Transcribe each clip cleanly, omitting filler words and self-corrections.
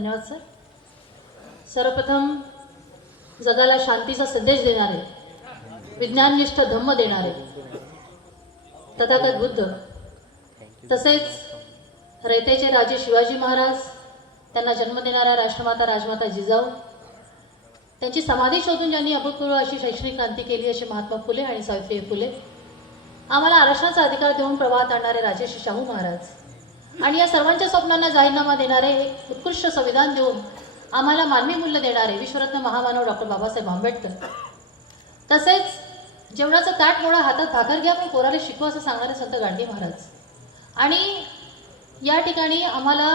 धन्यवाद सर. सर्वप्रथम जगाला शांतीचा संदेश देणारे, विज्ञाननिष्ठ धम्म देणारे तथागत बुद्ध, तसेच रयतेचे राजे शिवाजी महाराज, त्यांना जन्म देणाऱ्या राष्ट्रमाता राजमाता जिजाऊ, त्यांची समाधी शोधून ज्यांनी अभूतपूर्व अशी शैक्षणिक क्रांती केली असे महात्मा फुले आणि सावित्रीबाई फुले, आम्हाला आरक्षणाचा अधिकार देऊन प्रवाहात आणणारे राजेश्री शाहू महाराज आणि या सर्वांच्या स्वप्नांना जाहीरनामा देणारे, एक उत्कृष्ट संविधान देऊन आम्हाला मानवी मूल्य देणारे विश्वरत्न महामानव डॉक्टर बाबासाहेब आंबेडकर, तसेच जेवणाचं ताट मोडा हातात भाकर घ्या पण पोराला शिकवा असं सांगणारे संत गांधी महाराज. आणि या ठिकाणी आम्हाला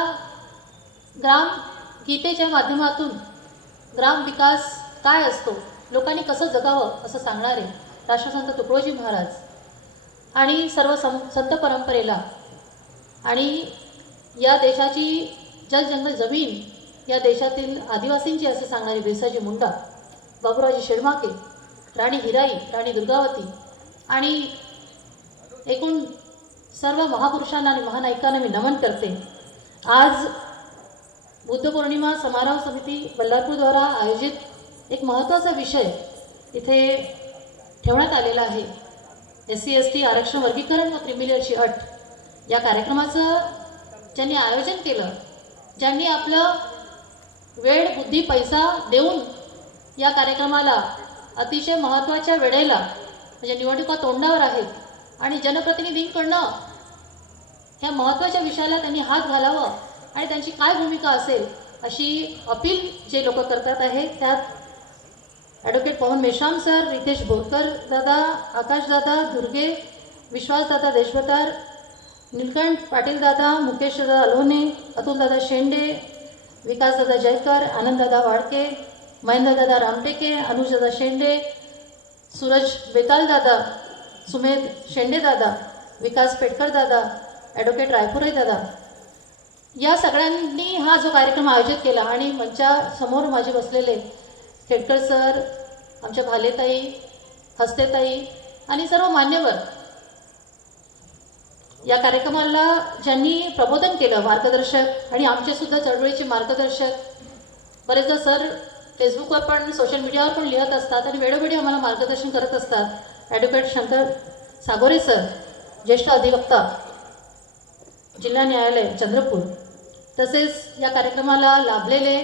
ग्राम गीतेच्या माध्यमातून ग्राम विकास काय असतो, लोकांनी कसं जगावं असं सांगणारे राष्ट्रसंत तुकडोजी महाराज आणि सर्व संत परंपरेला आणि या देशाची जल जंगल जमीन या देशातील आदिवासींची असे सांगणारी बिरसाजी मुंडा, बाबूरावजी शेडमाके, राणी हिराई, राणी दुर्गावती आणि एकूण सर्व महापुरुषांना आणि महानायकांना मी नमन करते. आज बुद्ध पौर्णिमा समारोह समिती बल्लारपूरद्वारा आयोजित एक महत्त्वाचा विषय इथे ठेवण्यात आलेला आहे. SC/ST आरक्षण वर्गीकरण व क्रिमिलेअरची अट. या कार्यक्रमाचं ज्यांनी आयोजन केलं, ज्यांनी आपलं वेळ, बुद्धी, पैसा देऊन या कार्यक्रमाला अतिशय महत्त्वाच्या वेळेला, म्हणजे निवडणुका तोंडावर आहेत आणि जनप्रतिनिधींकडनं ह्या महत्त्वाच्या विषयाला त्यांनी हात घालावं आणि त्यांची काय भूमिका असेल अशी अपील जे लोक करतात आहे, त्यात ॲडव्होकेट पवन मेश्राम सर, रितेश बोरकर दादा, आकाश दादा दुर्गे, विश्वास दादा देशभतार, नीलकंठ पाटील दादा, मुकेश दादा अलोने, अतुल दादा शेंडे, विकास दादा जयकर, आनंद दादा वाडके, महेंद्र दादा रामटेके, अनुज दादा शेंडे, सूरज बेताल दादा, सुमेध शेंडे दादा, विकास पेटकर दादा, ॲडव्होकेट रायपुरे दादा, या सगळ्यांनी हा जो कार्यक्रम आयोजित केला. आणि मंचासमोर माझे बसलेले खेडकर सर, आमच्या भालेताई, हस्तेताई आणि सर्व मान्यवर, या कार्यक्रमाला ज्यांनी प्रबोधन केलं, मार्गदर्शक आणि आमचेसुद्धा चळवळीचे मार्गदर्शक, बरेचदा सर फेसबुकवर पण सोशल मीडियावर पण लिहत असतात आणि वेळोवेळी आम्हाला मार्गदर्शन करत असतात. ॲडव्होकेट शंकर सागोरे सर, ज्येष्ठ अधिवक्ता, जिल्हा न्यायालय चंद्रपूर, तसेच या कार्यक्रमाला लाभलेले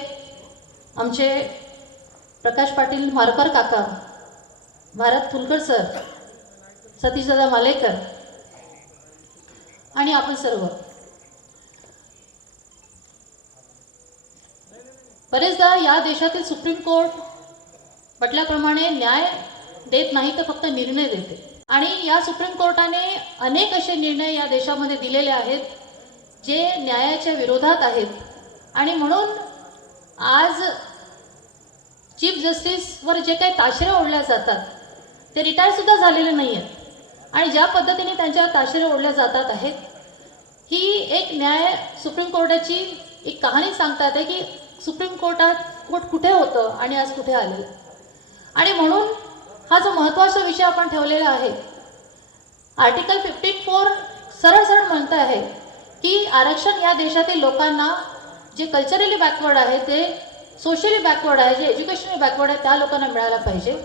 आमचे प्रकाश पाटील मारकर काका, भारत फुलकर सर, सतीशदादा मालेकर आणि आपण सर्व. बरेचदा या देशातील सुप्रीम कोर्ट म्हटल्याप्रमाणे न्याय देत नाही तर फक्त निर्णय देते आणि या सुप्रीम कोर्टाने अनेक असे निर्णय या देशामध्ये दिलेले आहेत जे न्यायाच्या विरोधात आहेत. आणि म्हणून आज चीफ जस्टिसवर जे काही ताशेरे ओढल्या जातात ते रिटायरसुद्धा झालेले नाही आहेत आणि ज्या पद्धतीने त्यांच्या ताशेरे ओढल्या जातात आहेत, ही एक न्याय सुप्रीम कोर्टाची एक कहाणी सांगतात आहे की सुप्रीम कोर्ट कुठे होतं आणि आज कुठे आलेलं. आणि म्हणून हा जो महत्त्वाचा विषय आपण ठेवलेला आहे, आर्टिकल 15(4) सरळ सरळ म्हणत आहे की आरक्षण या देशातील लोकांना जे कल्चरली बॅकवर्ड आहे, ते सोशली बॅकवर्ड आहे, जे एज्युकेशनली बॅकवर्ड आहे, त्या लोकांना मिळायला पाहिजे.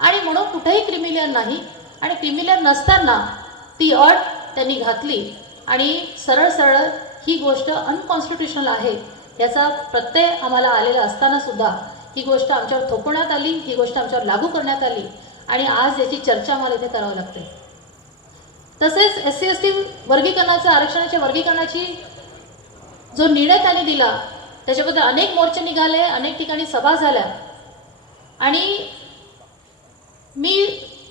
आणि म्हणून कुठेही क्रिमिलेअर नाही आणि क्रिमिलेअर नसताना ती अट त्यांनी घातली आणि सरळ सरळ ही गोष्ट अनकॉन्स्टिट्युशनल आहे याचा प्रत्यय आम्हाला आलेला असताना सुद्धा ही गोष्ट आमच्यावर थोपवण्यात आली, ही गोष्ट आमच्यावर लागू करण्यात आली आणि आज याची चर्चा आम्हाला इथे करावी लागते. तसेच SC/ST वर्गीकरणाचा, आरक्षणाच्या वर्गीकरणाची जो निर्णय त्यांनी दिला त्याच्याबद्दल अनेक मोर्चे निघाले, अनेक ठिकाणी सभा झाल्या आणि मी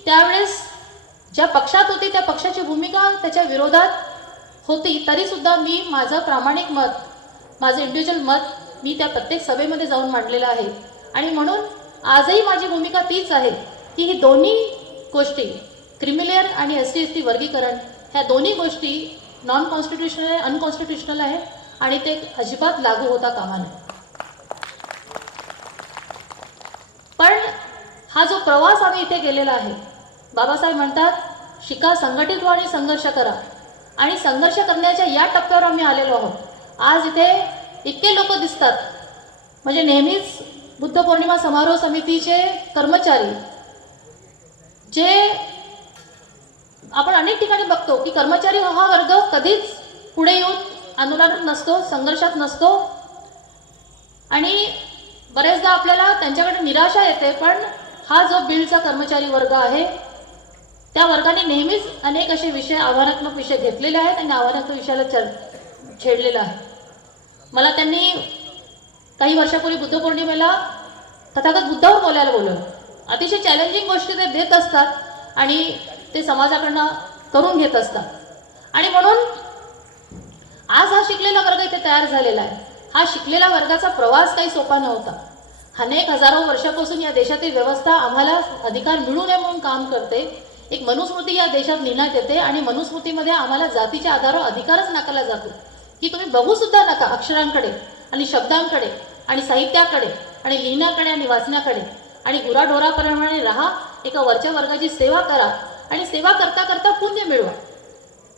त्यावेळेस ज्या पक्षात होते त्या पक्षाची भूमिका त्याच्या विरोधात होती, तरीसुद्धा मी माझं प्रामाणिक मत, माझं इंडिव्हिज्युअल मत मी त्या प्रत्येक सभेमध्ये जाऊन मांडलेलं आहे. आणि म्हणून आजही माझी भूमिका तीच आहे की ही दोन्ही गोष्टी, क्रिमिलेअर आणि SC/ST वर्गीकरण, ह्या दोन्ही गोष्टी नॉन कॉन्स्टिट्युशनल आहे, अनकॉन्स्टिट्युशनल आहे आणि ते अजिबात लागू होता कामा नये. पण हा जो प्रवास आम्ही इथे गेलेला आहे, बाबासाहेब म्हणतात शिका, संघटित व्हा आणि संघर्ष करा. आणि संघर्ष करण्याच्या या टप्प्यावर आम्ही आलेलो आहोत. आज इथे इतके लोक दिसतात म्हणजे नेहमीच बुद्ध पौर्णिमा समारोह समितीचे कर्मचारी जे आपण अनेक ठिकाणी बघतो की कर्मचारी हा वर्ग कधीच पुढे येऊन आंदोलनात नसतो, संघर्षात नसतो आणि बरेचदा आपल्याला त्यांच्याकडे निराशा येते. पण हा जो बीडचा कर्मचारी वर्ग आहे त्या वर्गाने नेहमीच अनेक असे विषय, आव्हानात्मक विषय घेतलेले आहेत आणि आव्हानात्मक विषयाला छेडलेला आहे. मला त्यांनी काही वर्षापूर्वी बुद्ध पौर्णिमेला तथागत बुद्धावर बोलायला बोलवलं. अतिशय चॅलेंजिंग गोष्टी ते देत असतात आणि ते समाजाकडनं करून घेत असतात. आणि म्हणून आज हा शिकलेला वर्ग इथे तयार झालेला आहे. हा शिकलेला वर्गाचा प्रवास काही सोपा नव्हता. अनेक हजारो वर्षापासून या देशातील व्यवस्था आम्हाला अधिकार मिळू नये म्हणून काम करते. एक मनुस्मृती या देशात लिहिण्यात येते आणि मनुस्मृतीमध्ये आम्हाला जातीच्या आधारावर अधिकारच नाकारला जातो की तुम्ही बघू सुद्धा नका अक्षरांकडे आणि शब्दांकडे आणि साहित्याकडे आणि लिहिण्याकडे आणि वाचण्याकडे आणि गुराढोराप्रमाणे राहा, एका वरच्या वर्गाची सेवा करा आणि सेवा करता करता पुण्य मिळवा.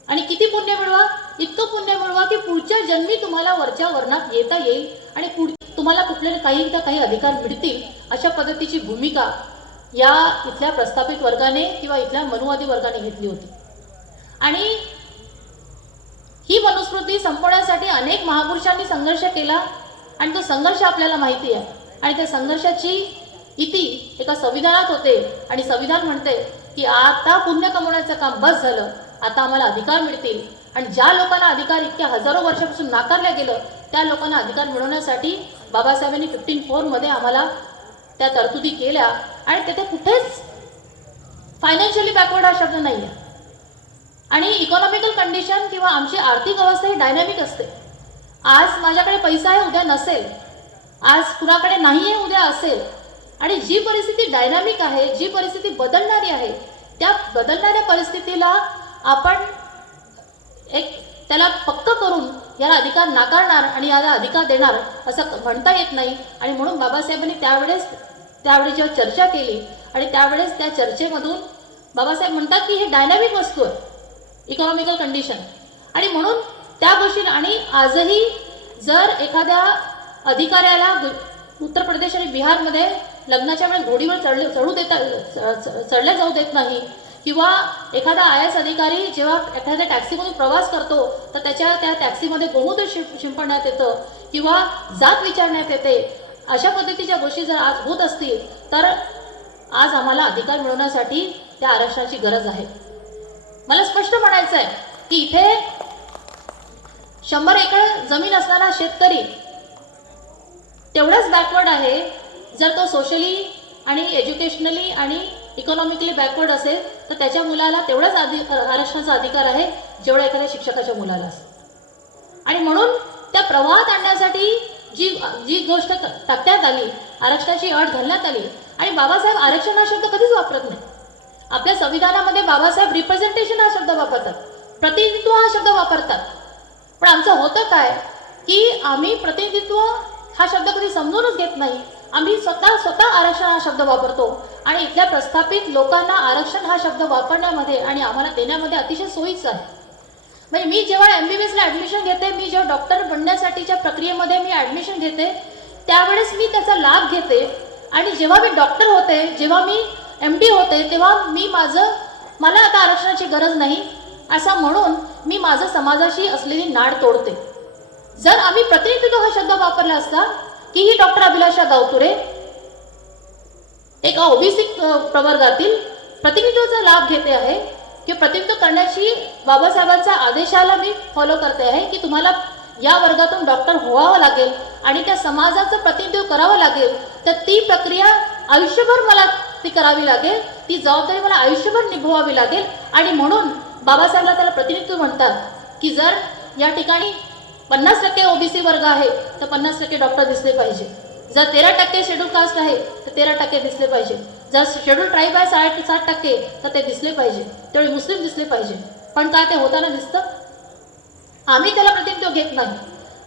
आणि किती पुण्य मिळवा? इतकं पुण्य मिळवा की पुढच्या जन्मी तुम्हाला वरच्या वर्णात येता येईल आणि तुम्हाला कुठले काही अधिकार मिळतील, अशा पद्धतीची भूमिका या इथल्या प्रस्थापित वर्गाने किंवा इथल्या मनुवादी वर्गाने घेतली होती. आणि ही मनुस्मृती संपवण्यासाठी अनेक महापुरुषांनी संघर्ष केला आणि तो संघर्ष आपल्याला माहिती आहे. आणि त्या संघर्षाची इति एका संविधानात होते आणि संविधान म्हणते की आता पुण्य कमवण्याचं काम बस झालं, आता आम्हाला अधिकार मिळतील. आणि ज्या लोकांना अधिकार इतक्या हजारो वर्षापासून नाकारल्या गेलं त्या लोकांना अधिकार मिळवण्यासाठी बाबासाहेबांनी 15(4) मध्ये आम्हाला त्या तरतुदी केल्या. आणि तेथे कुठेच फायनान्शियली बॅकवर्ड हा शब्द नाही आहे. आणि इकॉनॉमिकल कंडिशन किंवा आमची आर्थिक अवस्था ही डायनॅमिक असते. आज माझ्याकडे पैसा आहे, उद्या नसेल. आज कुणाकडे नाही आहे, उद्या असेल. आणि जी परिस्थिती डायनॅमिक आहे, जी परिस्थिती बदलणारी आहे, त्या बदलणाऱ्या परिस्थितीला आपण एक त्याला पक्क करून याला अधिकार नाकारणार आणि याला अधिकार देणार असं म्हणता येत नाही. आणि म्हणून बाबासाहेबांनी त्यावेळेस जेव्हा चर्चा केली आणि त्यावेळेस त्या चर्चेमधून बाबासाहेब म्हणतात की हे डायनॅमिक वस्तू आहे, इकॉनॉमिकल कंडिशन. आणि म्हणून त्या गोष्टी आणि आजही जर एखाद्या अधिकाऱ्याला उत्तर प्रदेश आणि बिहारमध्ये लग्नाच्या वेळेस घोडीवर चढल्या जाऊ देत नाही किंवा एखादा IAS अधिकारी जेव्हा एखाद्या टॅक्सीमधून प्रवास करतो तर त्या टॅक्सीमध्ये गोमूत्र शिंपडण्यात येतं किंवा जात विचारण्यात येते, अशा पद्धतीच्या गोष्टी जर आज होत असतील तर आज आम्हाला अधिकार मिळवण्यासाठी त्या आरक्षणाची गरज आहे. मला स्पष्ट म्हणायचं आहे की इथे 100 एकर जमीन असणारा शेतकरी तेवढाच बॅकवर्ड आहे जर तो सोशली आणि एज्युकेशनली आणि इकॉनॉमिकली बॅकवर्ड असेल तर त्याच्या मुलाला तेवढाच आरक्षणाचा अधिकार आहे जेवढा एखाद्या शिक्षकाच्या मुलाला असेल. आणि म्हणून त्या प्रवाहात आणण्यासाठी जी गोष्ट टाकण्यात आली, आरक्षणाची अट घालण्यात आली. आणि बाबासाहेब आरक्षण हा शब्द कधीच वापरत नाही. आपल्या संविधानामध्ये बाबासाहेब रिप्रेझेंटेशन हा शब्द वापरतात, प्रतिनिधित्व हा शब्द वापरतात. पण आमचं होतं काय की आम्ही प्रतिनिधित्व हा शब्द कधी समजूनच घेत नाही. आम्ही स्वतः आरक्षण हा शब्द वापरतो आणि इथल्या प्रस्थापित लोकांना आरक्षण हा शब्द वापरण्यामध्ये आणि आम्हाला देण्यामध्ये अतिशय सोयीचं आहे. म्हणजे मी जेव्हा MBBSला ॲडमिशन घेते, मी जेव्हा डॉक्टर बनण्यासाठीच्या प्रक्रियेमध्ये मी ॲडमिशन घेते त्यावेळेस मी त्याचा लाभ घेते. आणि जेव्हा मी डॉक्टर होते, जेव्हा मी MD होते तेव्हा मला आता आरक्षणाची गरज नाही असं म्हणून मी माझं समाजाशी असलेली नाड तोडते. जर आम्ही प्रतिनिधित्व हा शब्द वापरला असता की ही डॉक्टर अभिलाषा गावतुरे एका OBC प्रवर्गातील प्रतिनिधित्वाचा लाभ घेते आहे की प्रतिनिधित्व करण्याची बाबासाहेबांच्या आदेशाला मी फॉलो करते आहे की तुम्हाला या वर्गातून डॉक्टर व्हावं लागेल आणि त्या समाजाचं प्रतिनिधित्व करावं लागेल. तर ती प्रक्रिया आयुष्यभर मला ती करावी लागेल, ती जबाबदारी मला आयुष्यभर निभवावी लागेल. आणि म्हणून बाबासाहेबला त्याला प्रतिनिधित्व म्हणतात की जर या ठिकाणी 50% OBC वर्ग आहे तर 50% डॉक्टर दिसले पाहिजे. जर 13% शेड्यूल कास्ट आहे तर 13% दिसले पाहिजे. जर शेड्यूल ट्राईब आहे 60% तर ते दिसले पाहिजे. तेवढे मुस्लिम दिसले पाहिजे. पण काय ते होताना दिसतं? आम्ही त्याला प्रतिनिधित्व घेत नाही.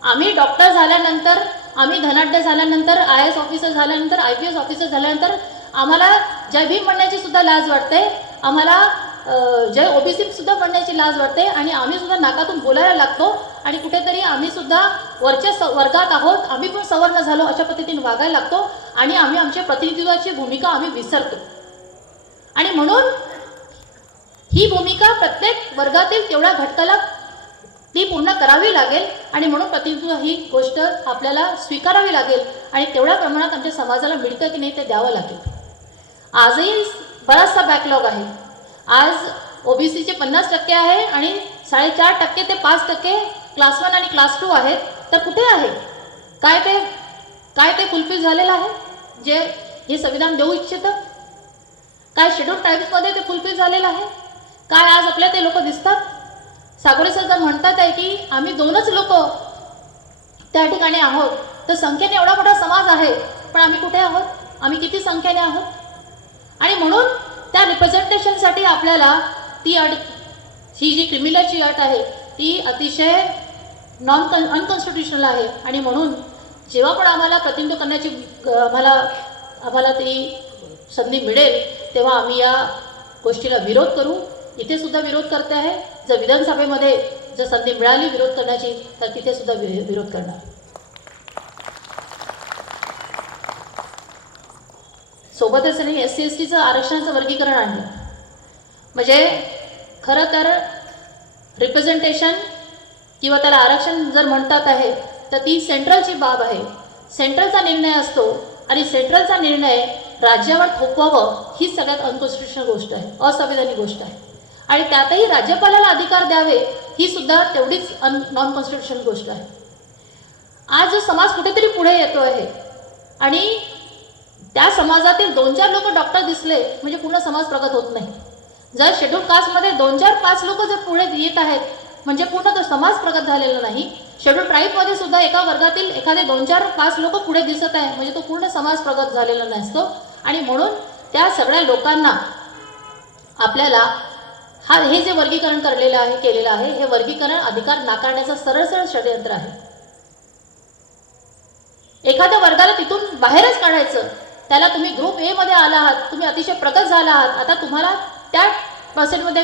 आम्ही डॉक्टर झाल्यानंतर, आम्ही धनाढ्य झाल्यानंतर, IAS ऑफिसर झाल्यानंतर, IPS ऑफिसर झाल्यानंतर आम्हाला जय भीम म्हणण्याची सुद्धा लाज वाटते, आम्हाला जय OBC सुद्धा म्हणण्याची लाज वाटते आणि आम्ही सुद्धा नाकातून बोलायला लागतो. आणि कुठेतरी आम्ही सुद्धा वरच्या वर्गात आहोत, आम्ही पण सवर्ण झालो अशा पद्धतीने वागायला लागतो आणि आम्ही आमच्या प्रतिनिधित्वाची भूमिका आम्ही विसरतो. आणि म्हणून ही भूमिका प्रत्येक वर्गातील तेवढ्या घटकाला ती पूर्ण करावी लागेल आणि म्हणून प्रतिनिधित्व ही गोष्ट आपल्याला स्वीकारावी लागेल आणि तेवढ्या प्रमाणात आमच्या समाजाला मिळतं की नाही ते द्यावं लागेल. आजही बराचसा बॅकलॉग आहे. आज ओबीसीचे 50% आहे आणि 4.5% ते 5% क्लास 1 आणि क्लास 2 आहेत. तर कुठे आहे काय ते फुलफिल झालेलं आहे जे हे संविधान देऊ इच्छितं? काय शेड्यूल ट्राईब्समध्ये ते फुलफिल झालेलं आहे? काय आज आपल्या ते लोक दिसतात? सागोरे सर जर म्हणतात आहे की आम्ही 2च लोक त्या ठिकाणी आहोत, तर संख्येने एवढा मोठा समाज आहे, पण आम्ही कुठे आहोत? आम्ही किती संख्येने आहोत? आणि म्हणून त्या रिप्रेझेंटेशनसाठी आपल्याला ती अट, ही जी क्रिमिनलची अट आहे ती अतिशय अनकॉन्स्टिट्युशनल आहे. आणि म्हणून जेव्हा पण आम्हाला प्रतिनिधित्व करण्याची आम्हाला ती संधी मिळेल तेव्हा आम्ही या गोष्टीला विरोध करू. इथे सुद्धा विरोध करते आहे. जर विधानसभेमध्ये जर संधी मिळाली विरोध करण्याची तर तिथे सुद्धा विरोध करणार. सोबतच नाही SC STचं आरक्षणाचं वर्गीकरण आणलं म्हणजे खरं तर रिप्रेझेंटेशन किंवा त्याला आरक्षण जर म्हणतात आहे तर ती सेंट्रलची बाब आहे. सेंट्रलचा निर्णय असतो आणि सेंट्रलचा निर्णय राज्यावर थोपवावं ही सगळ्यात अनकॉन्स्टिट्युशनल गोष्ट आहे, असंवैधानिक गोष्ट आहे. आणि त्यातही राज्यपालाला अधिकार द्यावे ही सुद्धा तेवढीच नॉन कॉन्स्टिट्युशनल गोष्ट आहे. आज जो समाज कुठेतरी पुढे येतो आहे आणि त्या समाजातील 2-4 लोक डॉक्टर दिसले म्हणजे पूर्ण समाज प्रगत होत नाही. जर शेड्यूल कास्टमध्ये 2-4-5 लोक जर पुढे येत आहेत म्हणजे पूर्ण तो समाज प्रगत झालेला नाही. शेड्यूल ट्राईबमध्ये सुद्धा एका वर्गातील एखादे 2-4-5 लोक पुढे दिसत आहे म्हणजे तो पूर्ण समाज प्रगत झालेला नसतो. आणि म्हणून त्या सगळ्या लोकांना आपल्याला हे जे वर्गीकरण केलेलं आहे हे वर्गीकरण अधिकार नाकारण्याचं सरळ षड्यंत्र आहे. एखाद्या वर्गाला तिथून बाहेरच काढायचं. त्याला तुम्ही ग्रुप A मध्ये आला आहात, तुम्ही अतिशय प्रगत झाला आहात, आता तुम्हाला त्या पर्सेंटमध्ये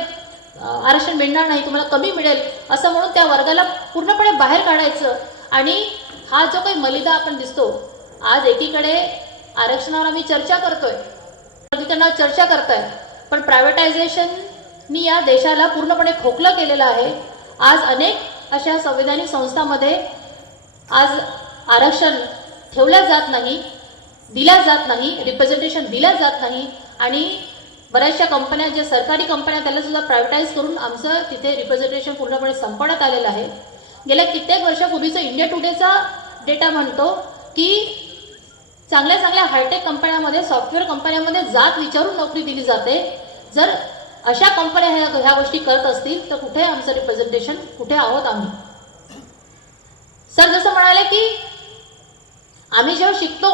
आरक्षण मिळणार नाही, तुम्हाला कमी मिळेल असं म्हणून त्या वर्गाला पूर्णपणे बाहेर काढायचं. आणि हा जो काही मलिदा आपण दिसतो आज एकीकडे आरक्षणावर आम्ही चर्चा करतोय, वर्गीकरणावर चर्चा करताय, पण प्रायव्हेटायझेशननी या देशाला पूर्णपणे खोकलं केलेलं आहे. आज अनेक अशा संविधानिक संस्थांमध्ये आज आरक्षण ठेवल्या जात नाही, दिल्या जात नाही, रिप्रेझेंटेशन दिल्या जात नाही. आणि बऱ्याचशा कंपन्या ज्या सरकारी कंपन्या त्याला सुद्धा प्रायव्हेटाईज करून आमचं तिथे रिप्रेझेंटेशन पूर्णपणे संपवण्यात आलेलं आहे. गेल्या कित्येक वर्षापूर्वीचं इंडिया टुडेचा डेटा म्हणतो की चांगल्या हायटेक कंपन्यांमध्ये, सॉफ्टवेअर कंपन्यांमध्ये जात विचारून नोकरी दिली जाते. जर अशा कंपन्या ह्या गोष्टी करत असतील तर कुठे आमचं रिप्रेझेंटेशन, कुठे आहोत आम्ही? सर जसं म्हणाले की आम्ही जेव्हा शिकतो,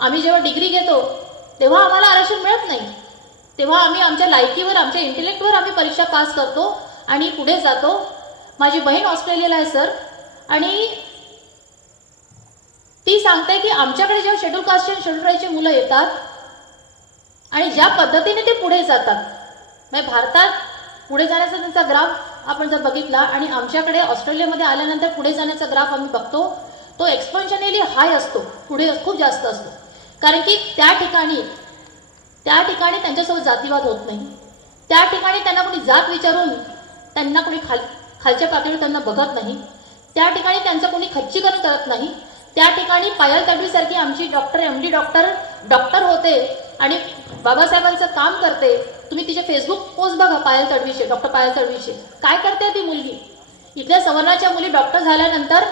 आम्ही जेव्हा डिग्री घेतो तेव्हा आम्हाला आरक्षण मिळत नाही. तेव्हा आम्ही आमच्या लायकीवर, आमच्या इंटेलेक्टवर आम्ही परीक्षा पास करतो आणि पुढे जातो. माझी बहीण ऑस्ट्रेलियाला आहे सर आणि ती सांगते की आमच्याकडे जेव्हा शेड्यूल कास्ट आणि शेड्यूल ट्राईबची मुलं येतात आणि ज्या पद्धतीने ते पुढे जातात म्हणजे भारतात पुढे जाण्याचा त्यांचा ग्राफ आपण जर बघितला आणि आमच्याकडे ऑस्ट्रेलियामध्ये आल्यानंतर पुढे जाण्याचा ग्राफ आम्ही बघतो तो एक्सपोनेन्शियली हाय असतो, पुढे खूप जास्त असतो. कारण की त्या ठिकाणी त्यांच्यासोबत जातीवाद होत नाही. त्या ठिकाणी त्यांना कोणी जात विचारून त्यांना कोणी खालच्या पातळीवर त्यांना बघत नाही. त्या ठिकाणी त्यांचं कोणी खच्चीकरण करत नाही. त्या ठिकाणी पायल तडवीसारखी आमची डॉक्टर MD डॉक्टर होते आणि बाबासाहेबांचं काम करते. तुम्ही तिचे फेसबुक पोस्ट बघा, पायल तडवीचे, डॉक्टर पायल तडवीचे काय करते ती मुलगी. इथल्या सवर्णाच्या मुली डॉक्टर झाल्यानंतर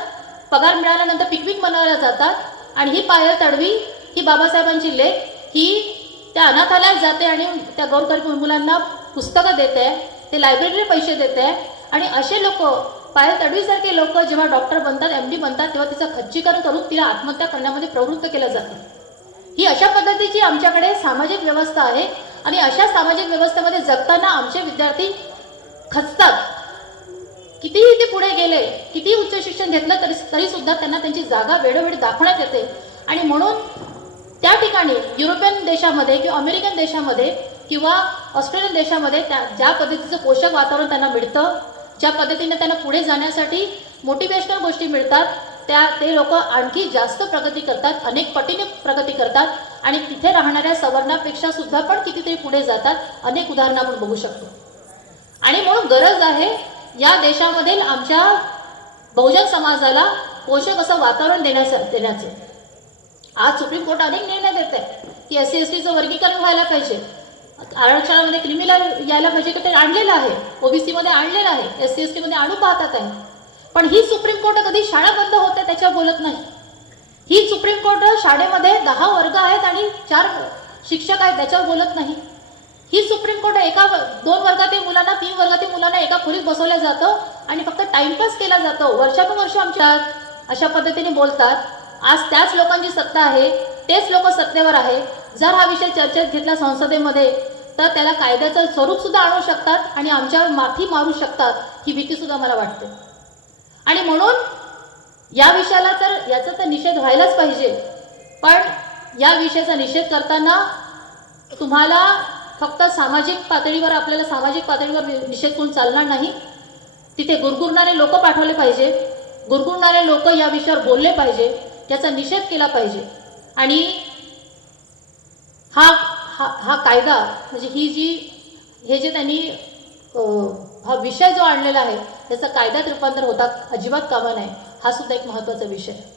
पगार मिळाल्यानंतर पिकनिक बनवायला जातात आणि ही पायल तडवी, ही बाबासाहेबांची लेक, ही त्या अनाथालयात जाते आणि त्या गौरगरीब मुलांना पुस्तकं देते, ते लायब्ररीला पैसे देते. आणि असे लोक, पायल तडवीसारखे लोक जेव्हा डॉक्टर बनतात, MD बनतात तेव्हा तिचं खच्चीकरण करून तिला आत्महत्या करण्यामध्ये प्रवृत्त केलं जातं. ही अशा पद्धतीची आमच्याकडे सामाजिक व्यवस्था आहे आणि अशा सामाजिक व्यवस्थेमध्ये जगताना आमचे विद्यार्थी खचतात. कितीही ते पुढे गेले, किती उच्च शिक्षण घेतलं तरी सुद्धा त्यांना त्यांची जागा वेळोवेळी दाखवण्यात येते. आणि म्हणून त्या ठिकाणी युरोपियन देशामध्ये किंवा अमेरिकन देशामध्ये किंवा ऑस्ट्रेलियन देशामध्ये ज्या पद्धतीचं पोषक वातावरण त्यांना मिळतं, ज्या पद्धतीने त्यांना पुढे जाण्यासाठी मोटिवेशनल गोष्टी मिळतात, ते लोक आणखी जास्त प्रगती करतात, अनेक पटीने प्रगती करतात आणि तिथे राहणाऱ्या सवर्णापेक्षा सुद्धा पण कितीतरी पुढे जातात. अनेक उदाहरणं आपण बघू शकतो. आणि म्हणून गरज आहे या देशामधील आमच्या बहुजन समाजाला पोषक असं वातावरण देण्याचं. आज सुप्रीम कोर्ट अनेक निर्णय देत आहे की SC STचं वर्गीकरण व्हायला पाहिजे, आरक्षणामध्ये क्रिमीला यायला पाहिजे, तर ते आणलेलं आहे, OBC मध्ये आणलेलं आहे, SC ST मध्ये आणू पाहतात आहे. पण ही सुप्रीम कोर्ट कधी शाळा बंद होते त्याच्यावर बोलत नाही. ही सुप्रीम कोर्ट शाळेमध्ये 10 वर्ग आहेत आणि 4 शिक्षक आहेत त्याच्यावर बोलत नाही. ही सुप्रीम कोर्ट 2 वर्गातील मुलांना 3 वर्गातील मुलांना एका खोलीत बसवलं जातं आणि फक्त टाइमपास केला जातो. वर्षानुवर्ष आमच्या अशा पद्धतीने बोलतात. आज त्याच लोकांची सत्ता आहे, तेच लोक सत्तेवर आहे. जर हा विषय चर्चेत घेतला संसदेमध्ये तर त्याला कायद्याचं स्वरूप सुद्धा आणू शकतात आणि आमच्यावर माफी मारू शकतात, ही भीती सुद्धा मला वाटते. आणि म्हणून या विषयाला याचा तर निषेध व्हायलाच पाहिजे. पण या विषयाचा निषेध करताना तुम्हाला फक्त सामाजिक पातळीवर आपल्याला सामाजिक पातळीवर निषेध करून चालणार नाही. तिथे गुरगुरणारे लोक पाठवले पाहिजे, गुरगुरणारे लोक या विषयावर बोलले पाहिजे, त्याचा निषेध केला पाहिजे. आणि हा कायदा म्हणजे हे जे त्यांनी हा विषय जो आणलेला आहे त्याचा कायद्यात रूपांतर होता अजिबात कामा नये. हा सुद्धा एक महत्त्वाचा विषय.